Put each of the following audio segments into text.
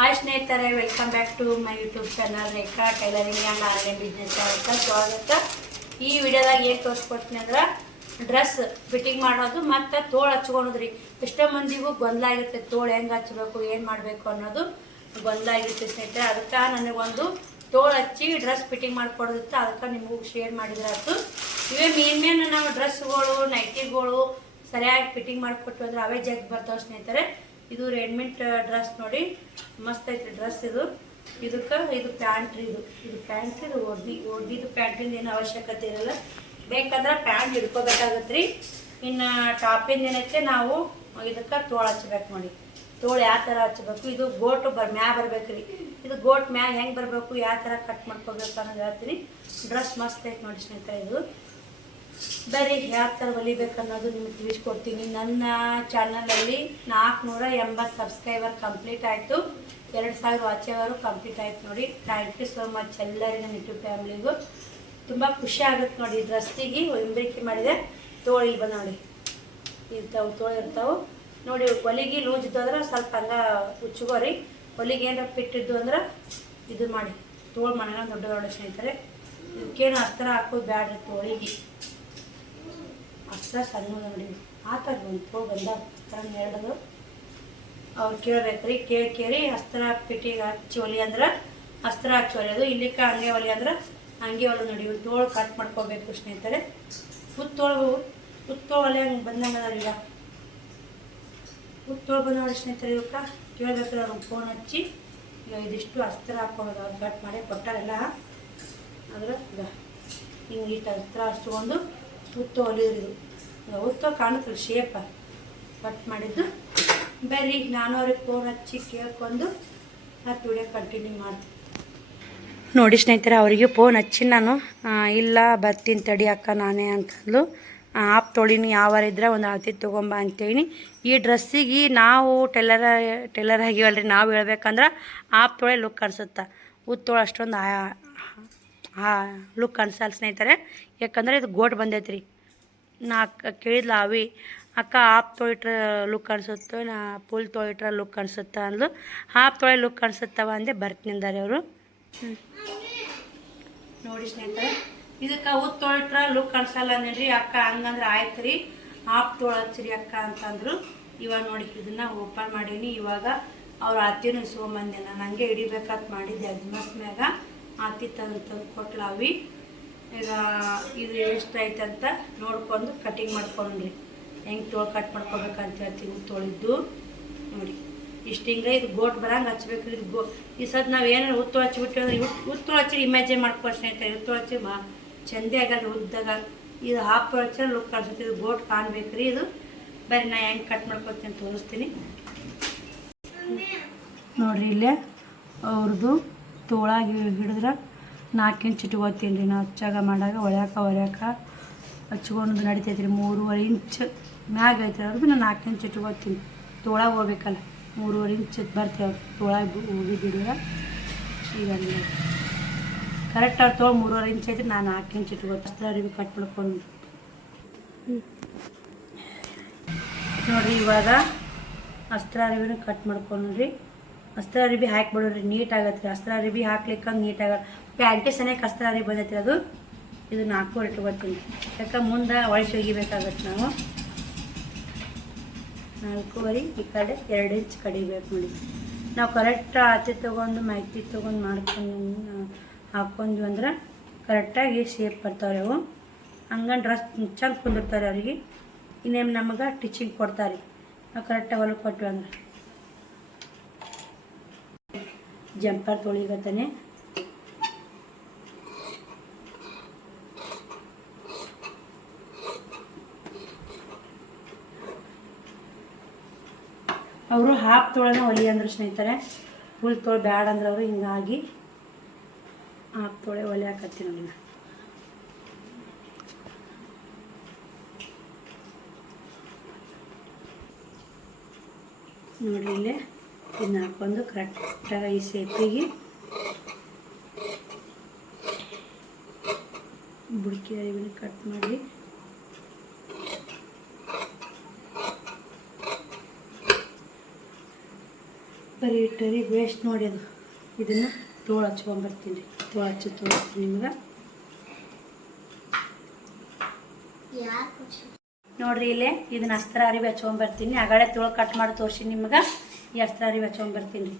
Hi ಸ್ನೇಹಿತರೆ, welcome back to my YouTube channel Rekha tailoring and online business ಅಂತ ಸ್ವಾಗತ. ಈ ವಿಡಿಯೋದಾಗ ಏನು ತೋರಿಸ್ಕೊಡ್ತೀನಿ ಅಂದ್ರೆ ಡ್ರೆಸ್ ಫಿಟ್ಟಿಂಗ್ ಮಾಡೋದು ಮತ್ತು ತೋಳು ಹಚ್ಕೊಳೋದ್ರಿ. ಎಷ್ಟೋ ಮಂದಿಗೂ ಗೊಂದಲ ಆಗಿರುತ್ತೆ, ತೋಳು ಹೆಂಗೆ ಹಚ್ಚಬೇಕು, ಏನು ಮಾಡಬೇಕು ಅನ್ನೋದು ಗೊಂದಲ ಆಗಿರುತ್ತೆ ಸ್ನೇಹಿತರೆ. ಅದಕ್ಕೆ ನನಗೊಂದು ತೋಳು ಹಚ್ಚಿ ಡ್ರೆಸ್ ಫಿಟ್ಟಿಂಗ್ ಮಾಡಿಕೊಡೋದಿತ್ತು, ಅದಕ್ಕೆ ನಿಮಗೂ ಶೇರ್ ಮಾಡಿದ್ರೆ ಆಯ್ತು. ಇವೇ ಮೇನ್ ನಾವು ಡ್ರೆಸ್ಗಳು ನೈಟಿಗಳು ಸರಿಯಾಗಿ ಫಿಟ್ಟಿಂಗ್ ಮಾಡಿಕೊಟ್ಟು ಅಂದ್ರೆ ಅವೇ ಜಗ್ ಬರ್ತಾವೆ ಸ್ನೇಹಿತರೆ. ಇದು ರೆಡಿಮೇಡ್ ಡ್ರೆಸ್ ನೋಡಿ, ಮಸ್ತ್ ಐತ್ರಿ ಡ್ರೆಸ್. ಇದು ಪ್ಯಾಂಟ್ ರೀ. ಇದು ಪ್ಯಾಂಟ್, ಇದು ಒಡ್ಡಿದ್ದು ಪ್ಯಾಂಟಿಂದ ಏನು ಅವಶ್ಯಕತೆ ಇರಲ್ಲ. ಬೇಕಂದ್ರೆ ಪ್ಯಾಂಟ್ ಹಿಡ್ಕೋಬೇಕಾಗತ್ತೆ ರೀ. ಇನ್ನು ಟಾಪಿಂದ ಏನೈತೆ ನಾವು ಇದಕ್ಕೆ ತೋಳು ಹಚ್ಬೇಕು ನೋಡಿ. ತೋಳು ಯಾವ ಥರ ಹಚ್ಬೇಕು, ಇದು ಗೋಟು ಮ್ಯಾಗ ಬರ್ಬೇಕು ರೀ. ಇದು ಗೋಟ್ ಮ್ಯಾಗ ಹೆಂಗೆ ಬರಬೇಕು, ಯಾವ ಥರ ಕಟ್ ಮಾಡ್ಕೋಬೇಕು ಅನ್ನೋದು ಹೇಳ್ತೀನಿ. ಡ್ರೆಸ್ ಮಸ್ತ್ ಐತೆ ನೋಡಿ ಸ್ನೇಹಿತರೆ. ಇದು ಬರೀ ಯಾವ ಥರ ಹೊಲಿಬೇಕು ಅನ್ನೋದು ನಿಮಗೆ ತಿಳಿಸ್ಕೊಡ್ತೀನಿ. ನನ್ನ ಚಾನಲಲ್ಲಿ 480 ಸಬ್ಸ್ಕ್ರೈಬರ್ ಕಂಪ್ಲೀಟ್ ಆಯಿತು. 2000 ವಾಚ್ ಅವರು ಕಂಪ್ಲೀಟ್ ಆಯ್ತು ನೋಡಿ. ಥ್ಯಾಂಕ್ ಯು ಸೋ ಮಚ್ ಎಲ್ಲರಿಗೂ, ನನ್ನ ಯೂಟ್ಯೂಬ್ ಫ್ಯಾಮಿಲಿಗೂ. ತುಂಬ ಖುಷಿ ಆಗುತ್ತೆ ನೋಡಿ. ಡ್ರೆಸ್ಸಿಗೆ ಎಂಬ್ರಿಕೆ ಮಾಡಿದೆ. ತೋಳು ಇಲ್ಲಿ ಬಂದು ನೋಡಿ, ಇರ್ತಾವೆ ತೋಳು ಇರ್ತಾವೆ ನೋಡಿ. ಹೊಲಿಗೆ ಲೂಜ್ ಇದ್ದು ಅಂದ್ರೆ ಸ್ವಲ್ಪ ಹಂಗೆ ಉಚ್ಕೋರಿ. ಹೊಲಿಗೆ ಏನಾರ ಪಿಟ್ಟಿದ್ದು ಅಂದ್ರೆ ಇದು ಮಾಡಿ ತೋಳು ಮನೆಗೆ ದೊಡ್ಡ ಸ್ನೇಹಿತರೆ. ಇದಕ್ಕೇನು ಅಸ್ತ್ರ ಹಾಕೋದು ಬ್ಯಾಡ್ರಿ. ತೋಳಿಗೆ ಅಸ್ತ್ರ ಸಣ್ಣ ನೋಡಿ ಆ ಥರ ಒಂದು ತೋಳು ಬಂದ ಅಸ್ತ್ರ ಹೇಳೋದು ಅವ್ರು ಕೇಳ್ಬೇಕ್ರಿ. ಕೇಳಿ ಅಸ್ತ್ರ ಪಿಟ್ಟಿಗೆ ಹಚ್ಚಿ ಹೊಲಿ ಅಂದ್ರೆ ಅಸ್ತ್ರ ಹಚ್ಚಿ ಹೊಲಿಯೋದು. ಇಲ್ಲಿಕ್ಕೆ ಹಂಗೆ ಹೊಲಿ ಅಂದ್ರೆ ಹಂಗೆ ಹೊಲಿಯೋದು ನೋಡಿ. ಇವ್ರು ತೋಳು ಕಟ್ ಮಾಡ್ಕೋಬೇಕು ಸ್ನೇಹಿತರೆ. ಹುತ್ತೋಳು ಹೊಲೆ ಹಂಗೆ ಬಂದಂಗೆ ಅದ ಈಗ. ಹುತ್ತೋಳು ಬಂದ ನೋಡಿ ಸ್ನೇಹಿತರೆ. ಇವಕ್ಕೆ ಕೇಳ್ಬೇಕ್ರಿ ಅವ್ರಿಗೆ ಫೋನ್ ಹಚ್ಚಿ. ಈಗ ಇದಿಷ್ಟು ಅಸ್ತ್ರ ಹಾಕ್ಕೊಳ್ಳೋದು ಅವ್ರು ಕಟ್ ಮಾಡಿ ಕೊಟ್ಟಾರೆಲ್ಲ. ಆದ್ರೆ ಈಗ ಹಿಂಗೆ ಇಟ್ಟು ಅಸ್ತ್ರ ಹಚ್ಕೊಂಡು ಹುತ್ತು ಹೊಲಿಯೋದು. ಹುತ್ತೋ ಕಾಣುತ್ತಲ್ಲ ಶೇಪ ಕಟ್ ಮಾಡಿದ್ದು. ಬರ್ರಿ ನಾನು ಅವ್ರಿಗೆ ಫೋನ್ ಹಚ್ಚಿ ಕೇಳ್ಕೊಂಡು ಮತ್ತು ವಿಡಿಯೋ ಕಂಟಿನ್ಯೂ ಮಾಡ್ತೀನಿ ನೋಡಿ ಸ್ನೇಹಿತರೆ. ಅವರಿಗೆ ಫೋನ್ ಹಚ್ಚಿ ನಾನು ಇಲ್ಲ ಬರ್ತೀನಿ ತಡಿ ಅಕ್ಕ ನಾನೇ ಅಂತಂದು. ಆಪ್ ತೊಳಿನಿ ಯಾವಾರ ಇದ್ರೆ ಒಂದು ಅಳತೆ ತೊಗೊಂಬ ಅಂತೇಳಿ. ಈ ಡ್ರೆಸ್ಸಿಗೆ ನಾವು ಟೆಲ್ಲರ್ ಆಗಿವಲ್ರಿ, ನಾವು ಹೇಳ್ಬೇಕಂದ್ರೆ ಆಪ್ ತೊಳೆ ಲುಕ್ ಅನ್ಸುತ್ತೆ. ಉತ್ತೋಳು ಅಷ್ಟೊಂದು ಲುಕ್ ಅನ್ಸಲ್ಲ ಸ್ನೇಹಿತರೆ. ಯಾಕಂದರೆ ಇದು ಗೋಟ್ ಬಂದೈತೆ ರೀ. ನಾ ಕೇಳಿದ್ಲ ಅವಿ, ಅಕ್ಕ ಹಾಫ್ ತೊಳಿಟ್ರೆ ಲುಕ್ ಅನ್ಸುತ್ತೆ, ನಾ ಫುಲ್ ತೊಳಿಟ್ರೆ ಲುಕ್ ಅನ್ಸುತ್ತೆ ಅಂದ್ಲು. ಹಾಫ್ ತೊಳೆ ಲುಕ್ ಅನ್ಸುತ್ತವ ಅಂದೆ ಬರ್ತಿನಿಂದಾರೆ ಅವರು. ನೋಡಿ ಸ್ನೇಹಿತರೆ, ಇದಕ್ಕೆ ಉತ್ತು ತೊಳಿಟ್ರೆ ಲುಕ್ ಅನ್ಸಲ್ಲ ಅಂದ್ರಿ. ಅಕ್ಕ ಹಂಗಂದ್ರೆ ಆಯ್ತು ರೀ, ಹಾಫ್ ತೊಳು ಹಚ್ಚಿರಿ ಅಕ್ಕ ಅಂತಂದ್ರು. ಇವಾಗ ನೋಡಿ ಇದನ್ನು ಓಪನ್ ಮಾಡೀನಿ. ಇವಾಗ ಅವ್ರು ಅತ್ತಿನೂ ಇಸ್ಕೊಂಬಂದೆ. ನಾನು ಹಂಗೆ ಹಿಡಿಬೇಕಂತ ಮಾಡಿದ್ದೆ. ಅಜ್ಮಸ್ ಮ್ಯಾಗ ಅತ್ತಿ ತಂದು ಕೊಟ್ಲಾವಿ. ಈಗ ಇದು ಎಷ್ಟು ಐತೆ ಅಂತ ನೋಡ್ಕೊಂಡು ಕಟಿಂಗ್ ಮಾಡ್ಕೊಂಡ್ರಿ. ಹೆಂಗೆ ತೋಳು ಕಟ್ ಮಾಡ್ಕೊಬೇಕಂತ ಹೇಳ್ತೀವಿ. ತೊಳಿದ್ದು ನೋಡಿ ಇಷ್ಟು ಹಿಂಗೆ ಇದು ಗೋಟ್ ಬರಂಗೆ ಹಚ್ಬೇಕು. ಇದು ಈ ಸದ್ ನಾವು ಏನಾರು ಉತ್ತು ಹಚ್ಬಿಟ್ಟು ಅಂದ್ರೆ ಉತ್ತು ಹಚ್ಚಿ ಇಮ್ಯಾಜಿನ್ ಮಾಡ್ಕೊಂಡು ಸ್ನೇಹಿತರೆ. ಉತ್ತು ಹಚ್ಚಿ ಚಂದೆ ಆಗಲ್ಲ ಉದ್ದಾಗ. ಇದು ಹಾಫ್ ಹಚ್ಚ ಲುಕ್ ಕಾಣಿಸುತ್ತೆ. ಇದು ಗೋಟ್ ಕಾಣ್ಬೇಕು ರೀ. ಇದು ಬರೀ ನಾ ಹೆಂಗೆ ಕಟ್ ಮಾಡ್ಕೊತೀನಿ ಅಂತ ತೋರಿಸ್ತೀನಿ ನೋಡಿರಿ. ಇಲ್ಲೇ ಅವ್ರದ್ದು ತೋಳಾಗಿ ಹಿಡಿದ್ರೆ 4 ಇಂಚ್ ಇಟ್ಕೋತೀನಿ ರೀ. ನಾವು ಹಚ್ಚಾಗ ಮಾಡಾಗ ಹೊಳ್ಯಾಕ ಹಚ್ಕೊಂಡು ನಡಿತೈತೆ ರೀ. 3.5 ಇಂಚ್ ಮ್ಯಾಗ ಐತೆ ಅವ್ರದ್ದು. ನಾನು 4 ಇಂಚ್ ಇಟ್ಕೋತೀನಿ. ತೋಳಾಗ ಹೋಗ್ಬೇಕಲ್ಲ, 3.5 ಇಂಚ್ ಬರ್ತೇವೆ ಅವ್ರು ತೋಳಾಗಿ ಹೋಗಿ ಬಿಡುವ. ಈಗ ಕರೆಕ್ಟ್ ಅವ್ರು ತೋಳು 3.5 ಇಂಚ್ ಐತ್ರಿ. ನಾನು 4 ಇಂಚ್ ಇಟ್ಕೋತೀನಿ. ಅಸ್ತ್ರ ಅರಿವಿ ಕಟ್ ಮಾಡ್ಕೊಂಡು ನೋಡಿರಿ. ಇವಾಗ ಅಸ್ತ್ರ ಅರಿವಿನ ಕಟ್ ಮಾಡ್ಕೊಂಡ್ರಿ. ಅಸ್ತ್ರ ಅರಿಬಿ ಹಾಕಿಬಿಡೋರಿ, ನೀಟ್ ಆಗತ್ತೆ ರೀ. ಅಸ್ತ್ರ ಅರಿಬಿ ಹಾಕ್ಲಿಕ್ಕೆ ನೀಟ್ ಆಗಲ್ಲ. ಪ್ಯಾಂಟಿ ಸನಿಯಕ್ಕೆ ಅಸ್ತ್ರ ಅರಿಬಿ ಬಂದೈತಿ ಅದು. ಇದು 4 ಇಟ್ಕೊತೀನಿ. ಯಾಕೆ ಮುಂದೆ ಒಳಸಿ ಒಗಿಬೇಕಾಗತ್ತೆ. ನಾವು 4.5 ಈ ಕಡೆ 2 ಇಂಚ್ ಕಡಿಬೇಕು ನೋಡಿ. ನಾವು ಕರೆಕ್ಟ್ ಆತಿ ತೊಗೊಂಡು ಮಾಹಿತಿ ತೊಗೊಂಡು ಮಾಡ್ಕೊಂಡು ಹಾಕ್ಕೊಂಡ್ವಿ ಅಂದ್ರೆ ಕರೆಕ್ಟಾಗಿ ಶೇಪ್ ಬರ್ತಾವೆ ಅವು. ಹಂಗಂದು ಡ್ರೆಸ್ ಚಂದ ಕುಂದಿರ್ತಾರೆ ಅವ್ರಿಗೆ. ಇನ್ನೇನು ನಮಗೆ ಟಿಚಿಂಗ್ ಕೊಡ್ತಾರೆ. ನಾವು ಕರೆಕ್ಟಾಗಿ ಹೊಲಕ್ಕೆ ಕೊಟ್ವಿ ಅಂದ್ರೆ ಜಂಪರ್ ತೊಳಿಗತ್ತಾನೆ. ಅವರು ಹಾಫ್ ತೋಳನ ಹೊಲಿ ಅಂದ್ರೆ ಸ್ನೇಹಿತರೆ. ಫುಲ್ ತೋಳು ಬ್ಯಾಡ ಅಂದ್ರೆ ಅವರು. ಹಿಂಗಾಗಿ ಹಾಫ್ ತೋಳೆ ಹೊಲಿ ಹಾಕತ್ತೀನಿ ನೋಡಿ. ನೋಡ್ರಿ ಇಲ್ಲೇ ಇದನ್ನ ಹಾಕೊಂಡು ಕರೆಕ್ಟಾಗಿ ಈ ಸೇಪಿಗೆ ಬುಡಕಿ ಅರಿವಿನ ಕಟ್ ಮಾಡಿ ಇಟ್ಟರಿ ವೇಸ್ಟ್ ನೋಡಿ ಅದು. ಇದನ್ನು ತೋಳು ಹಚ್ಕೊಂಡ್ಬರ್ತೀನಿ. ತೋಳು ಹಚ್ಚಿ ತೋರಿಸ್ತೀನಿ ನಿಮ್ಗೆ. ನೋಡ್ರಿ ಇಲ್ಲೇ ಇದನ್ನ ಅಸ್ತ್ರ ಅರಿವಿ ಹಚ್ಕೊಂಡ್ಬರ್ತೀನಿ. ಆಗಾಳೆ ತೋಳು ಕಟ್ ಮಾಡಿ ತೋರಿಸಿ ನಿಮ್ಗೆ. ಈ ಅಸ್ತ್ರ ಅರಿವಿ ಹಚ್ಕೊಂಡ್ಬರ್ತೀನಿ ರೀ.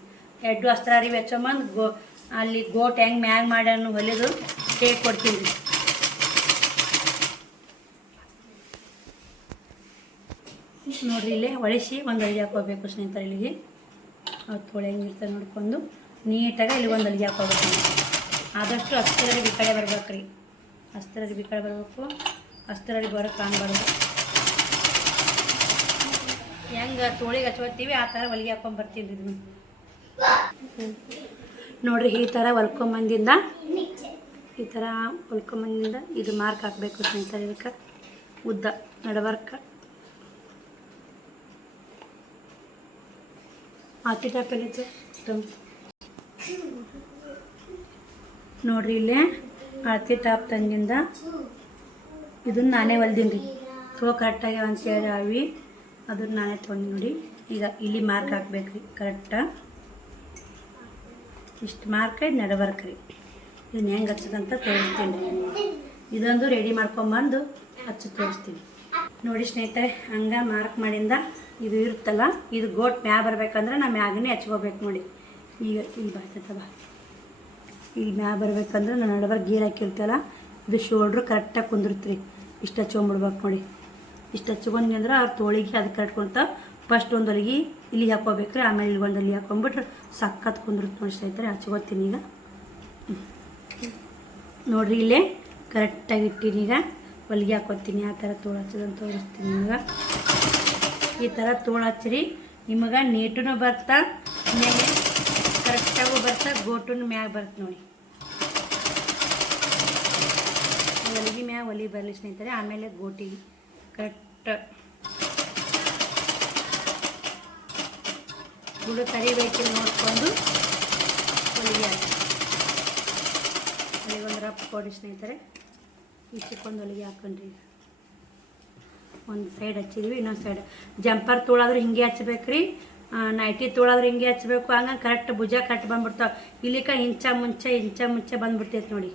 ಎಡ್ಡು ಅಸ್ತ್ರ ಅರಿವಿ ಹಚ್ಕೊಂಬಂದು ಅಲ್ಲಿ ಗೋಟ್ ಹೆಂಗೆ ಮ್ಯಾಗ ಮಾಡ್ಯಾನು ಹೊಲಿದು ಟೇಕ್ ಕೊಡ್ತೀನಿ ರೀ. ನೋಡ್ರಿ ಇಲ್ಲೇ ಒಳಿಸಿ ಒಂದು ಅಲ್ಲಿಗೆ ಹಾಕೋಬೇಕು ಸ್ನೇಹಿತರೆ. ಇಲ್ಲಿಗೆ ಅದು ತೋಳು ಹೆಂಗಿರ್ತದೆ ನೋಡ್ಕೊಂಡು ನೀಟಾಗಿ ಇಲ್ಲಿ ಒಂದು ಅಲ್ಲಿಗೆ ಹಾಕೋಬೇಕು. ಆದಷ್ಟು ಅಸ್ತರಲ್ಲಿ ಈ ಕಡೆ ಬರ್ಬೇಕು ರೀ. ಅಸ್ತರಲ್ಲಿ ಈ ಕಡೆ ಬರಬೇಕು. ಅಸ್ತರಲ್ಲಿ ಬರೋಕ್ಕೆ ಕಾಣಬಾರ್ದು. ಹೆಂಗೆ ತೋಳಿಗೆ ಹಚ್ಕೋತೀವಿ ಆ ಥರ ಹೊಲಿಗೆ ಹಾಕೊಂಡ್ಬರ್ತೀನಿ ರೀ. ಇದನ್ನು ನೋಡ್ರಿ ಈ ಥರ ಹೊಲ್ಕೊಂಬಂದಿಂದ ಇದು ಮಾರ್ಕ್ ಹಾಕಬೇಕು ಸ್ನೇಹಿತರೆ. ಇದಕ್ಕೆ ಉದ್ದ ನಡವರ್ಕ ಆತಿ ಟಾಪಲ್ಲಿತ್ತು ನೋಡ್ರಿ ಇಲ್ಲೇ ಆತಿ ಟಾಪ್ ತಂದಿಂದ ಇದನ್ನು ನಾನೇ ಹೊಲ್ದೀನಿ ರೀ. ತೋ ಕರೆಕ್ಟಾಗಿ ಅಂತೇಳಿ ಅವಿ ಅದನ್ನು ನಾನೇ ತೊಗೊಂಡು ನೋಡಿ. ಈಗ ಇಲ್ಲಿ ಮಾರ್ಕ್ ಹಾಕ್ಬೇಕು ರೀ ಕರೆಕ್ಟಾ. ಇಷ್ಟು ಮಾರ್ಕ್ ಇದು ನಡವರ್ಕ್ ರೀ. ಇದನ್ನ ಹೆಂಗೆ ಹಚ್ಚದಂತ ತೋರಿಸ್ತೀನಿ ರೀ. ಇದೊಂದು ರೆಡಿ ಮಾಡ್ಕೊಂಬಂದು ಹಚ್ಚಿ ತೋರಿಸ್ತೀನಿ ನೋಡಿ ಸ್ನೇಹಿತರೆ. ಹಂಗೆ ಮಾರ್ಕ್ ಮಾಡಿಂದ ಇದು ಇರುತ್ತಲ್ಲ, ಇದು ಗೋಟ್ ಮ್ಯಾಗ ಬರ್ಬೇಕಂದ್ರೆ ನಾ ಮ್ಯಾಗನೇ ಹಚ್ಕೋಬೇಕು ನೋಡಿ. ಈಗ ಇಲ್ಲಿ ಬರ್ತೈತವ, ಇಲ್ಲಿ ಮ್ಯಾಗ ಬರ್ಬೇಕಂದ್ರೆ ನಾನು ನಡವರ್ಕ್ ಗೀರ್ ಹಾಕಿರ್ತಲ್ಲ, ಇದು ಶೋಲ್ಡ್ರು ಕರೆಕ್ಟಾಗಿ ಕುಂದಿರ್ತೀರಿ. ಇಷ್ಟು ಹಚ್ಕೊಂಬಿಡ್ಬೇಕು ನೋಡಿ. ಇಷ್ಟು ಹಚ್ಕೊಂಡ್ವಿ ಅಂದ್ರೆ ಅವ್ರ ತೋಳಿಗೆ ಅದು ಕಟ್ಕೊಂತ ಫಸ್ಟ್ ಒಂದು ಹೊಲಿಗೆ ಇಲ್ಲಿಗೆ ಹಾಕೋಬೇಕ್ರಿ. ಆಮೇಲೆ ಇಲ್ಲಿ ಒಂದು ಹೊಲಿಗೆ ಹಾಕೊಂಡ್ಬಿಟ್ರೆ ಸಕ್ಕತ್ ಕುಂದಿರುತ್ತೆ ನೋಡಿ ಸ್ನೇಹಿತರೆ. ಹಚ್ಕೋತೀನಿ ಈಗ. ನೋಡ್ರಿ ಇಲ್ಲೇ ಕರೆಕ್ಟಾಗಿ ಇಟ್ಟಿನಿ. ಈಗ ಹೊಲಿಗೆ ಹಾಕೋತೀನಿ. ಆ ಥರ ತೋಳು ಹಚ್ಚೋದಂತ ತೋರಿಸ್ತೀನಿ ನಿಮ್ಗೆ. ಈ ಥರ ತೋಳು ಹಚ್ಚಿರಿ. ನಿಮಗೆ ನೀಟೂ ಬರ್ತಾ ಮೇಲೆ ಕರೆಕ್ಟಾಗೂ ಬರ್ತಾ ಗೋಟೂ ಮ್ಯಾಗ ಬರುತ್ತೆ ನೋಡಿ. ಹೊಲಿಗೆ ಮ್ಯಾಗ ಹೊಲಿಗೆ ಬರಲಿ ಸ್ನೇಹಿತರೆ. ಆಮೇಲೆ ಗೋಟಿಗೆ ಕರೆಕ್ಟ್ ಗುಡು ತರಿಬೇಕು ನೋಡಿಕೊಂಡು ಹೊಲಿಗೆ ಹಾಕಿ ಹೊಲಿಗೊಂದು ರಫ್ ಕೊಡಿ ಸ್ನೇಹಿತರೆ. ಇಷ್ಟಕ್ಕೊಂದು ಹೊಲಿಗೆ ಹಾಕೊಂಡ್ರಿ. ಒಂದು ಸೈಡ್ ಹಚ್ಚಿದ್ವಿ, ಇನ್ನೊಂದು ಸೈಡ್ ಜಂಪರ್ ತೋಳಾದ್ರೆ ಹಿಂಗೆ ಹಚ್ಬೇಕ್ರಿ. ನೈಟಿ ತೋಳಾದ್ರೆ ಹಿಂಗೆ ಹಚ್ಬೇಕು. ಹಂಗೆ ಕರೆಕ್ಟ್ ಭುಜ ಕಟ್ ಬಂದ್ಬಿಡ್ತಾವೆ. ಇಲ್ಲಿಕ ಇಂಚ ಮುಂಚೆ ಬಂದ್ಬಿಡ್ತೈತೆ ನೋಡಿ.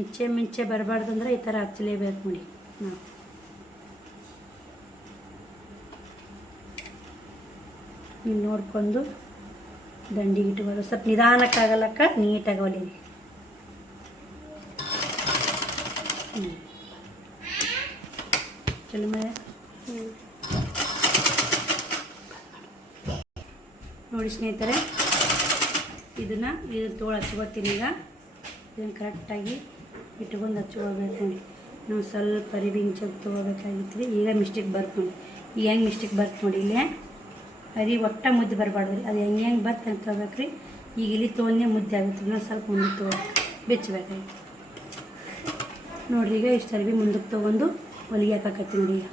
ಇಂಚೆ ಮುಂಚೆ ಬರಬಾರ್ದು ಅಂದ್ರೆ ಈ ಥರ ಹಚ್ಚಲೇಬೇಕು ನೋಡಿ. ನಾವು ನೀವು ನೋಡ್ಕೊಂಡು ದಂಡಿಗೆ ಇಟ್ಬೋದು. ಸ್ವಲ್ಪ ನಿಧಾನಕ್ಕಾಗಲಕ್ಕ ನೀಟಾಗಿ ಹೊಲೀರಿ. ಚಲೋ ಮಳೆ ನೋಡಿ ಸ್ನೇಹಿತರೆ. ಇದನ್ನು ತೋಳು ಹಚ್ಕೋತೀನಿ. ಈಗ ಇದನ್ನು ಕರೆಕ್ಟಾಗಿ ಇಟ್ಕೊಂಡು ಹಚ್ಕೋಬೇಕು ನೋಡಿ. ನಾವು ಸ್ವಲ್ಪ ಅರಿವಿ ಹಿಂಚೆಗೆ ತೊಗೋಬೇಕಾಗಿತ್ತು ರೀ. ಈಗ ಮಿಸ್ಟೇಕ್ ಬರ್ತು ನೋಡಿ. ಈಗ ಹೆಂಗೆ ಮಿಸ್ಟೇಕ್ ಬರ್ತು ನೋಡಿ. ಇಲ್ಲೇ ಅರಿ ಒಟ್ಟ ಮುದ್ದೆ ಬರಬಾರ್ದು ರೀ. ಅದು ಹೆಂಗೆ ಬರ್ತು ಅಂತ ತೊಗೋಬೇಕು ರೀ. ಈಗ ಇಲ್ಲಿ ತೊಗೊಂಡೇ ಮುದ್ದೆ ಆಗುತ್ತೆ. ನಾವು ಸ್ವಲ್ಪ ಮುಂದಕ್ಕೆ ತೊಗೋಬೇಕು, ಬೆಚ್ಚಬೇಕಾಗಿತ್ತು ನೋಡಿರಿ. ಈಗ ಇಷ್ಟು ಅರಿವಿ ಮುಂದಕ್ಕೆ ತೊಗೊಂಡು ಹೊಲಿಗೆ ಹಾಕಕತ್ತಿ ನೋಡಿ. ಈಗ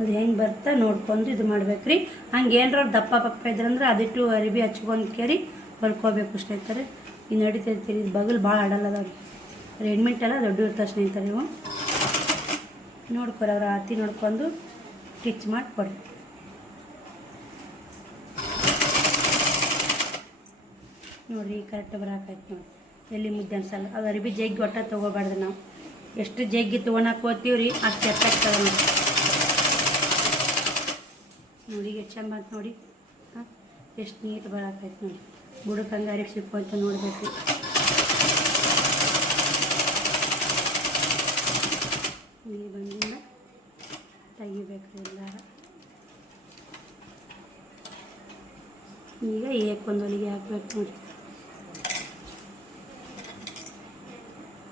ಅದು ಹೆಂಗೆ ಬರ್ತಾ ನೋಡ್ಕೊಂಡು ಇದು ಮಾಡ್ಬೇಕು ರೀ. ಹಂಗೆ ಏನಾರ ದಪ್ಪ ಪಪ್ಪ ಇದ್ರಂದ್ರೆ ಅದಿಟ್ಟು ಅರಿವಿ ಹಚ್ಕೊಂಡು ಕೇರಿ ಹೊಲ್ಕೋಬೇಕು ಸ್ನೇಹಿತರೆ. ಈಗ ನಡೀತೈತಿ. ಇದು ಬಗಲ್ ಭಾಳ ಆಡಲ್ಲ ಅದಾವ ರೀ. ರೆಡಿಮೇಡ್ ಎಲ್ಲ ದೊಡ್ಡ ಇರ್ತಾವೆ ಸ್ನೇಹಿತರೆ. ನೀವು ನೋಡ್ಕೊರಿ, ಅವ್ರ ಆತಿ ನೋಡ್ಕೊಂಡು ಸ್ಟಿಚ್ ಮಾಡಿ ಕೊಡ್ರಿ. ನೋಡಿರಿ ಕರೆಕ್ಟ್ ಬರಾಕೈತೆ ನೋಡಿ. ಎಲ್ಲಿ ಮುದ್ದೆ ಅನ್ಸಲ್ಲ. ಅದು ಅರಿವಿ ಜಗ್ಗಿ ಒಟ್ಟ ತೊಗೋಬಾರ್ದು. ನಾವು ಎಷ್ಟು ಜಗ್ಗಿ ತೊಗೊಳಕ್ಕೆ ಹೋಗ್ತೀವಿ ರೀ ಅಷ್ಟು ಎತ್ತಾಗ್ತದೆ ನೋಡಿ. ನೋಡಿ ಎಷ್ಟು ಚಂದ ಬಂತು ನೋಡಿ. ಹಾಂ ಎಷ್ಟು ನೀಟ್ ಬರಾಕೈತೆ ನೋಡಿ. ಬುಡಕ್ಕೆ ಹಂಗೆ ಅರಿವಿ ಸಿಕ್ಕು ಅಂತ ನೋಡ್ಬೇಕು. ಇಲ್ಲಿ ಬಂದಿಂದ ತೆಗಿಬೇಕು ಎಲ್ಲಾರ. ಈಗ ಏಕೊಂದು ಹೊಲಿಗೆ ಹಾಕ್ಬೇಕು ನೋಡಿ.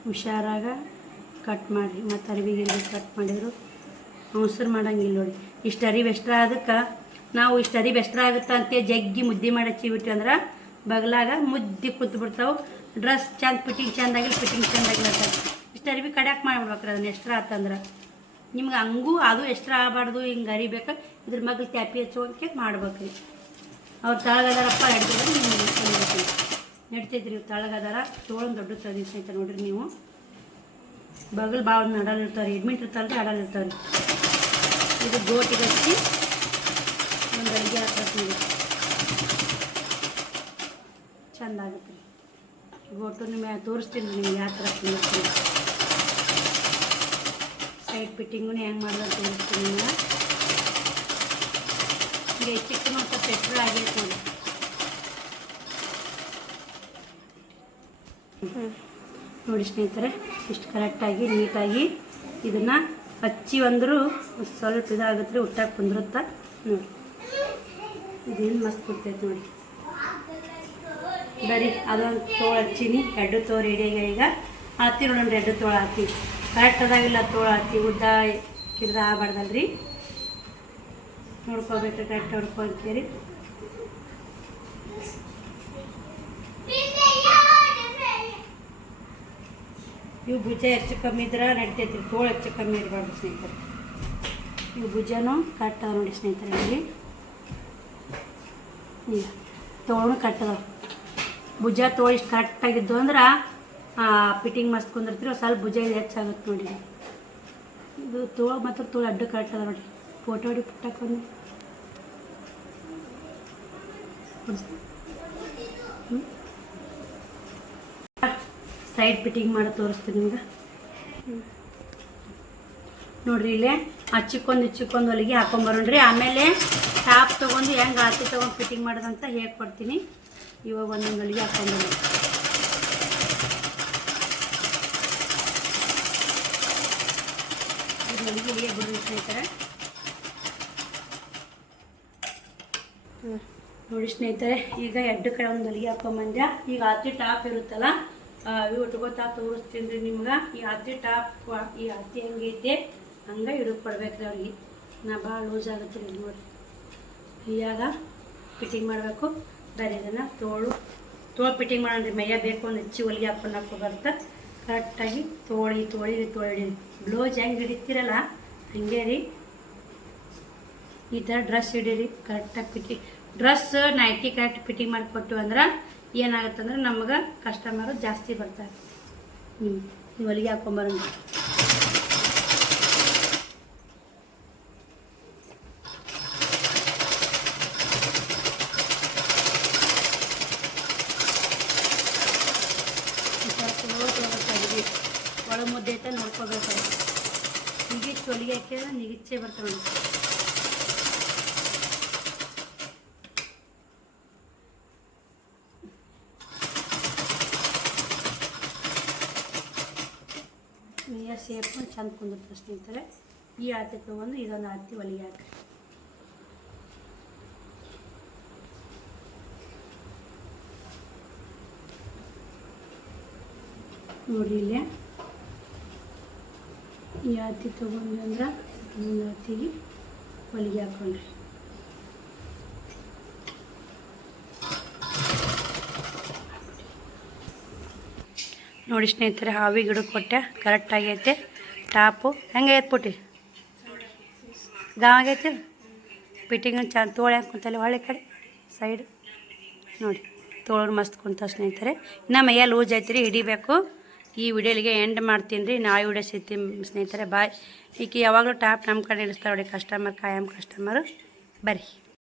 ಹುಷಾರಾಗ ಕಟ್ ಮಾಡಿರಿ. ಮತ್ತು ಅರಿವಿಗೆ ಕಟ್ ಮಾಡಿದ್ರು ಅವಸರು ಮಾಡೋಂಗಿಲ್ಲ ನೋಡಿ. ಇಷ್ಟು ಅರಿವು ಎಕ್ಸ್ಟ್ರಾ ಅದಕ್ಕೆ ನಾವು ಇಷ್ಟು ಅರಿವು ಎಕ್ಸ್ಟ್ರಾ ಆಗುತ್ತೆ ಅಂತೇಳಿ ಜಗ್ಗಿ ಮುದ್ದೆ ಮಾಡಿ ಹಚ್ಚಿಬಿಟ್ಟು ಅಂದ್ರೆ ಬಗಲಾಗ ಮುದ್ದೆ ಕೂತ್ಬಿಡ್ತಾವೆ. ಡ್ರೆಸ್ ಚಂದ ಫಿಟ್ಟಿಂಗ್ ಚೆಂದಾಗಿಲ್ಲ, ಫಿಟ್ಟಿಂಗ್ ಚೆಂದಾಗಿಲ್ಲ. ಇಷ್ಟು ಅರಿವಿ ಕಡ್ಯಾಕೆ ಮಾಡಿಬಿಡ್ಬೇಕ್ರಿ. ಅದನ್ನ ಎಕ್ಸ್ಟ್ರಾ ಆತಂದ್ರೆ ನಿಮ್ಗೆ ಹಂಗೂ ಅದು ಎಕ್ಸ್ಟ್ರಾ ಆಗಬಾರ್ದು. ಹಿಂಗೆ ಅರಿಬೇಕು. ಇದ್ರ ಮಗ್ಳು ಟ್ಯಾಪಿ ಹಚ್ಚೋಕೆ ಮಾಡ್ಬೇಕ್ರಿ. ಅವ್ರು ತಳಗದಾರಪ್ಪ ನಡ್ತಿದ್ರೆ ನಿಮ್ಗೆ ನಡ್ತೈತ್ರಿ. ತಳಗದಾರ ತೋಳೊಂದು ದೊಡ್ಡ ತದಿ ಸ್ನೇಹಿತರೆ. ನೋಡ್ರಿ ನೀವು ಬಗಲ್ ಭಾಳ ಅಡಲ್ ಇರ್ತಾವ್ರಿ. ಎಡ್ಮಿಂಟ್ ಇರ್ತಾವ್ರಿ, ಅಡಲ್ ಇರ್ತಾವ್ರಿ. ಇದು ಗೋಟಿಗೆ ಹಚ್ಚಿ ಒಂದು ಅಡಿಗೆ ಹಾಕೋದು ನೋಡಿ, ಚಂದ ಆಗುತ್ತೆ ರೀ. ಗೋಟು ನಿಮಗೆ ತೋರಿಸ್ತೀನಿ ನಿಮ್ಗೆ ಯಾವ ಥರ ತಿನ್ನಿಸ್ತೀನಿ. ಸೈಡ್ ಫಿಟ್ಟಿಂಗೂ ಹೆಂಗೆ ಮಾಡೋದು ತೋರಿಸ್ತೀನಿ ನಿಮ್ಗೆ. ಈಗ ಚಿಕ್ಕನ ಅಂತ ಪೆಟ್ರು ಆಗೈತೆ ನೋಡಿ. ನೋಡಿ ಸ್ನೇಹಿತರೆ, ಇಷ್ಟು ಕರೆಕ್ಟಾಗಿ ನೀಟಾಗಿ ಇದನ್ನು ಹಚ್ಚಿ ಅಂದರೂ ಸ್ವಲ್ಪ ಇದಾಗುತ್ತೆ ರೀ, ಉಟ್ಟಾಗಿ ಕುಂದಿರುತ್ತಾ ನೋಡಿ. ಇದೇನು ಮಸ್ತ್ ಕೊಡ್ತೈತೆ ನೋಡಿ. ಬರೀ ಅದೊಂದು ತೋಳು ಹಚ್ಚೀನಿ, 2 ತೋಳು ರೆಡಿಯಾಗಿ. ಈಗ ಹಾಕ್ತಿ ನೋಡೋಣ, 2 ತೋಳು ಹಾಕಿ ಕರೆಕ್ಟ್ ಅದಾಗಿಲ್ಲ ತೋಳು ಹಾಕಿ ಉದ್ದ ಕಿರ್ದ ಆಗಬಾರ್ದಲ್ರಿ, ನೋಡ್ಕೋಬೇಕು ಕರೆಕ್ಟ್ ಹೊಡ್ಕೊಂತೀರಿ. ಇವು ಭುಜ ಹೆಚ್ಚು ಕಮ್ಮಿ ಇದ್ರೆ ನಡಿತೈತಿ ರೀ, ತೋಳು ಹೆಚ್ಚು ಕಮ್ಮಿ ಇರಬಾರ್ದು ಸ್ನೇಹಿತರೆ. ಇವು ಭುಜನೂ ಕರೆಕ್ಟ್ ಅದ ನೋಡಿ ಸ್ನೇಹಿತರೆ. ಇಲ್ಲಿ ಈಗ ತೋಳು ಕರೆಕ್ಟ್ ಅದಾವ. ಭುಜ ತೋಳು ಇಷ್ಟು ಕರೆಕ್ಟಾಗಿದ್ದು ಅಂದ್ರೆ ಫಿಟ್ಟಿಂಗ್ ಮಸ್ತ್ ಕುಂದಿರ್ತೀವಿ. ಸ್ವಲ್ಪ ಭುಜ ಇದು ಹೆಚ್ಚಾಗುತ್ತೆ ನೋಡಿ. ಇದು ತೋಳು ಮತ್ತು ತೋಳು ಅಡ್ಡು ಕರೆಕ್ಟ್ ಅದ ನೋಡಿ. ಫೋಟೋ ಹೊಡಿ ಪುಟ್ಟಕ್ಕೊಂದು ಸೈಡ್ ಫಿಟ್ಟಿಂಗ್ ಮಾಡಿ ತೋರಿಸ್ತೀನಿ ನಿಮ್ಗೆ. ನೋಡ್ರಿ, ಇಲ್ಲೇ ಚಿಕ್ಕೊಂದು ಹೊಲಿಗೆ ಹಾಕೊಂಬರೋಣ್ರಿ. ಆಮೇಲೆ ಟಾಪ್ ತೊಗೊಂಡು ಹೆಂಗೆ ಆತಿ ತೊಗೊಂಡು ಫಿಟ್ಟಿಂಗ್ ಮಾಡೋದಂತ ಹೇಳ್ಕೊಡ್ತೀನಿ. ಇವಾಗ ಒಂದೊಂದು ಹೊಲಿಗೆ ಹಾಕೊಂಡ್ಬರೋಣ. ಹೊಲಿಗೆ ಹೇಗೆ ಬಿಡೋದು ಸ್ನೇಹಿತರೆ. ನೋಡಿ ಸ್ನೇಹಿತರೆ, ಈಗ 2 ಕಡೆ ಒಂದು ಹೊಲಿಗೆ ಹಾಕೊಂಬಂದೆ. ಈಗ ಆತಿ ಟಾಪ್ ಇರುತ್ತಲ್ಲ, ಇವು ಉಟ್ಕೋತಾ ತೋರಿಸ್ತೀನಿ ರೀ ನಿಮ್ಗೆ. ಈ ಆತಿ ಟಾಪ್, ಈ ಆತಿ ಹೆಂಗೈತೆ ಹಂಗೆ ಹಿಡಿದು ಕೊಡ್ಬೇಕ್ರಿ ಅವ್ರಿಗೆ. ಭಾಳ ಲೂಸ್ ಆಗುತ್ತೆ ರೀ ನೋಡಿ. ಈಗ ಫಿಟ್ಟಿಂಗ್ ಮಾಡಬೇಕು. ಬೇರೆ ಇದನ್ನು ತೋಳು ಫಿಟ್ಟಿಂಗ್ ಮಾಡೋಣ ರೀ. ಮೈಯ ಬೇಕು ಒಂದು ಹೆಚ್ಚಿ ಹೊಲಿಗೆ ಹಾಕೊಂಡು ಬರುತ್ತೆ. ಕರೆಕ್ಟಾಗಿ ತೋಳಿ ಹಿಡೀರಿ. ಬ್ಲೌಸ್ ಹೆಂಗೆ ಹಿಡಿತೀರಲ್ಲ ಹಂಗೆ ರೀ, ಈ ಥರ ಡ್ರೆಸ್ ಹಿಡೀರಿ. ಕರೆಕ್ಟಾಗಿ fitting dress nighty correct fitting ಮಾಡಿಕೊಟ್ಟು ಅಂದ್ರೆ ಏನಾಗುತ್ತೆ ಅಂದ್ರೆ ನಮ್ಗೆ ಕಸ್ಟಮರು ಜಾಸ್ತಿ ಬರ್ತಾರೆ. ನೀವು ಹೊಲಿಗೆ ಹಾಕೊಂಬರೋಣ. ಒಳ ಮುದ್ದೆ ಐತೆ ನೋಡ್ಕೋಬೇಕು. ನಿಗಿಚ್ಚು ಹೊಲಿಗೆ ಹಾಕಿದ್ರೆ ನಿಗಿಚ್ಚೇ ಬರ್ತಾವೆ. ನೀರ ಸೇರ್ಕೊಂಡು ಚಂದ ಕುಂದಿರ್ತದೆ ಸ್ನೇಹಿತರೆ. ಈ ಆತಿ ತೊಗೊಂಡು ಇದೊಂದು ಆತಿ ಹೊಲಿಗೆ ಹಾಕಿ ನೋಡಿ. ಇಲ್ಲೇ ಈ ಆತಿ ತೊಗೊಂಡು ಅಂದ್ರೆ ಇನ್ನೊಂದು ಆತಿಗೆ ಹೊಲಿಗೆ ಹಾಕೊಂಡ್ರಿ. ನೋಡಿ ಸ್ನೇಹಿತರೆ, ಹಾವಿ ಗಿಡ ಕೊಟ್ಟೆ ಕರೆಕ್ಟ್ ಆಗೈತೆ. ಟಾಪು ಹೆಂಗೆ ಐತ್ಬಿಟ್ಟು ಗಾವಾಗೈತೆ. ಫಿಟ್ಟಿಂಗ್ ಚಂದ ತೋಳು ಹೆಂಗೆ ಕುಂತಲ್ಲ ಒಳ್ಳೆ ಕಡೆ ಸೈಡ್ ನೋಡಿ. ತೋಳು ಮಸ್ತ್ ಕುಂತ ಸ್ನೇಹಿತರೆ. ಇನ್ನು ಮೈಯ ಲೂಸ್ ಐತ್ರಿ, ಹಿಡಿಬೇಕು. ಈ ವಿಡಿಯೋಲಿಗೆ ಎಂಡ್ ಮಾಡ್ತೀನಿ ರೀ. ನಾಳೆ ವಿಡಿಯೋ ಸಿಗ್ತೀನಿ ಸ್ನೇಹಿತರೆ. ಬಾಯ್. ಈಗ ಯಾವಾಗಲೂ ಟಾಪ್ ನಮ್ಮ ಕಡೆ ಇಳಿಸ್ತಾರೆ ನೋಡಿ ಕಸ್ಟಮರ್, ಕಾಯಂ ಕಸ್ಟಮರು. ಬರ್ರಿ.